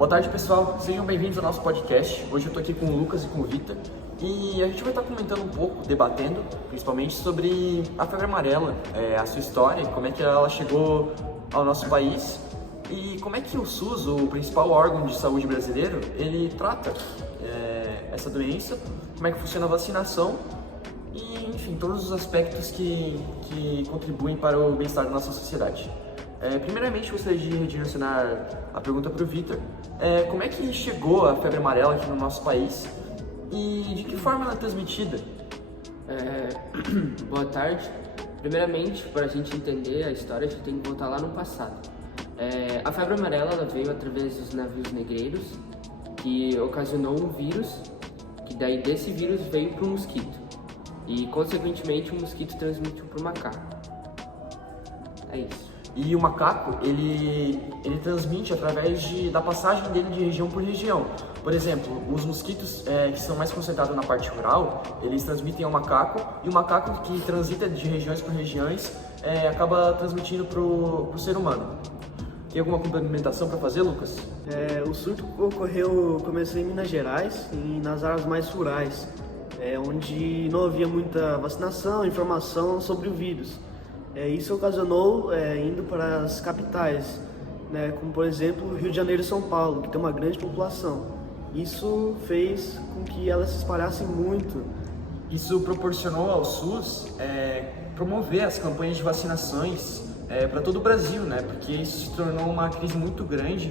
Boa tarde, pessoal. Sejam bem-vindos ao nosso podcast. Hoje eu estou aqui com o Lucas e com o Vitor e a gente vai estar comentando um pouco, debatendo, principalmente sobre a febre amarela, a sua história, como é que ela chegou ao nosso país e como é que o SUS, o principal órgão de saúde brasileiro, ele trata essa doença, como é que funciona a vacinação e, enfim, todos os aspectos que contribuem para o bem-estar da nossa sociedade. Primeiramente, gostaria de redirecionar a pergunta para o Vitor. Como é que chegou a febre amarela aqui no nosso país e de que forma ela é transmitida? Boa tarde. Primeiramente, para a gente entender a história, a gente tem que voltar lá no passado. A febre amarela ela veio através dos navios negreiros, que ocasionou um vírus, que daí desse vírus veio para o mosquito. E, consequentemente, o mosquito transmitiu para o macaco. É isso. E o macaco, ele transmite através da passagem dele de região por região. Por exemplo, os mosquitos que são mais concentrados na parte rural, eles transmitem ao macaco, e o macaco que transita de regiões por regiões acaba transmitindo para o ser humano. Tem alguma complementação para fazer, Lucas? O surto começou em Minas Gerais e nas áreas mais rurais, onde não havia muita vacinação, informação sobre o vírus. Isso ocasionou indo para as capitais, como por exemplo Rio de Janeiro e São Paulo, que tem uma grande população. Isso fez com que elas se espalhassem muito. Isso proporcionou ao SUS promover as campanhas de vacinações para todo o Brasil, porque isso se tornou uma crise muito grande,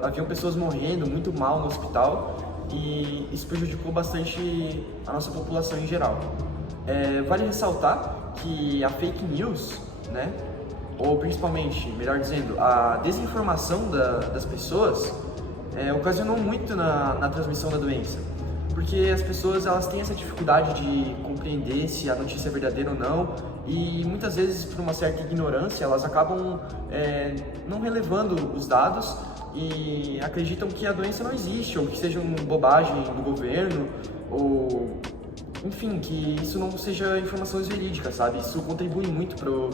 haviam pessoas morrendo muito mal no hospital e isso prejudicou bastante a nossa população em geral. Vale ressaltar que a fake news, ou principalmente, melhor dizendo, a desinformação das pessoas ocasionou muito na transmissão da doença, porque as pessoas elas têm essa dificuldade de compreender se a notícia é verdadeira ou não, e muitas vezes por uma certa ignorância elas acabam não relevando os dados e acreditam que a doença não existe, ou que seja uma bobagem do governo, ou enfim, que isso não seja informações verídicas, sabe? Isso contribui muito pro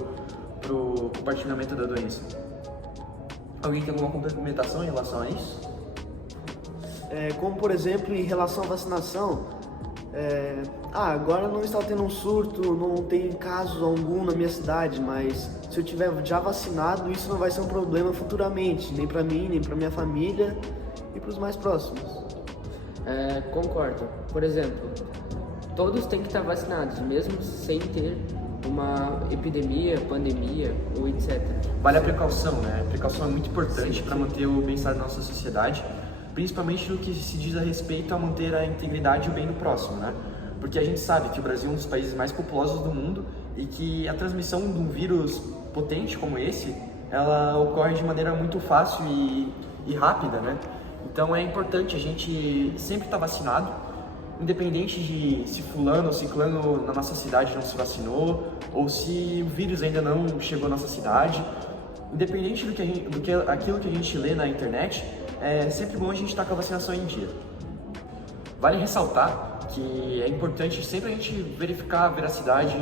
compartilhamento da doença. Alguém tem alguma complementação em relação a isso? Como por exemplo em relação à vacinação, agora não está tendo um surto, não tem caso algum na minha cidade, mas se eu tiver já vacinado, isso não vai ser um problema futuramente, nem para mim, nem para minha família e para os mais próximos. Concordo. Por exemplo, todos têm que estar vacinados, mesmo sem ter uma epidemia, pandemia ou etc. Vale a precaução, A precaução é muito importante para manter o bem-estar da nossa sociedade, principalmente no que se diz a respeito a manter a integridade e o bem do próximo, Porque a gente sabe que o Brasil é um dos países mais populosos do mundo e que a transmissão de um vírus potente como esse, ela ocorre de maneira muito fácil e rápida, Então é importante a gente sempre estar vacinado, independente de se fulano ou ciclano na nossa cidade não se vacinou, ou se o vírus ainda não chegou à nossa cidade, independente aquilo que a gente lê na internet, é sempre bom a gente estar com a vacinação em dia. Vale ressaltar que é importante sempre a gente verificar a veracidade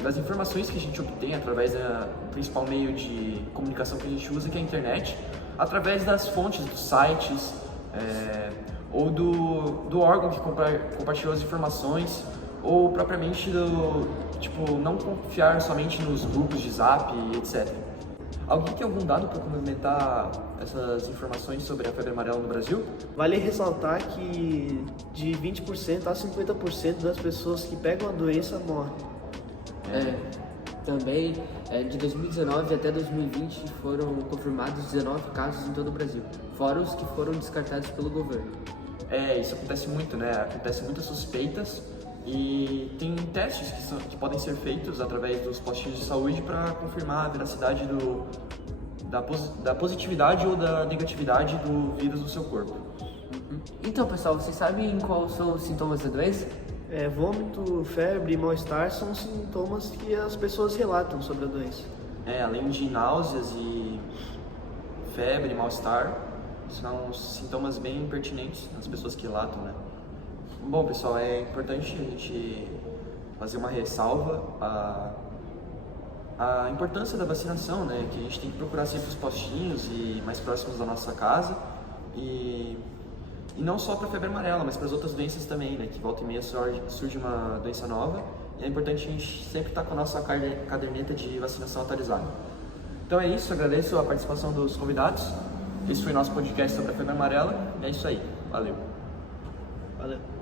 das informações que a gente obtém através do principal meio de comunicação que a gente usa, que é a internet, através das fontes dos sites, ou do órgão que compartilhou as informações, ou propriamente não confiar somente nos grupos de Zap, etc. Alguém tem algum dado para complementar essas informações sobre a febre amarela no Brasil? Vale ressaltar que de 20% a 50% das pessoas que pegam a doença morrem. Também, de 2019 até 2020 foram confirmados 19 casos em todo o Brasil, fora os que foram descartados pelo governo. Isso acontece muito, Acontece muitas suspeitas e tem testes que podem ser feitos através dos postinhos de saúde para confirmar a veracidade da positividade ou da negatividade do vírus no seu corpo. Então, pessoal, vocês sabem quais são os sintomas da doença? Vômito, febre e mal-estar são sintomas que as pessoas relatam sobre a doença. Além de náuseas e febre e mal-estar, são sintomas bem pertinentes nas pessoas que relatam, Bom, pessoal, é importante a gente fazer uma ressalva a importância da vacinação, que a gente tem que procurar sempre os postinhos e mais próximos da nossa casa E não só para a febre amarela, mas para as outras doenças também, né? Que volta e meia surge uma doença nova e é importante a gente sempre estar com a nossa caderneta de vacinação atualizada. Então é isso, agradeço a participação dos convidados. Esse foi nosso podcast sobre a febre amarela e é isso aí. Valeu! Valeu!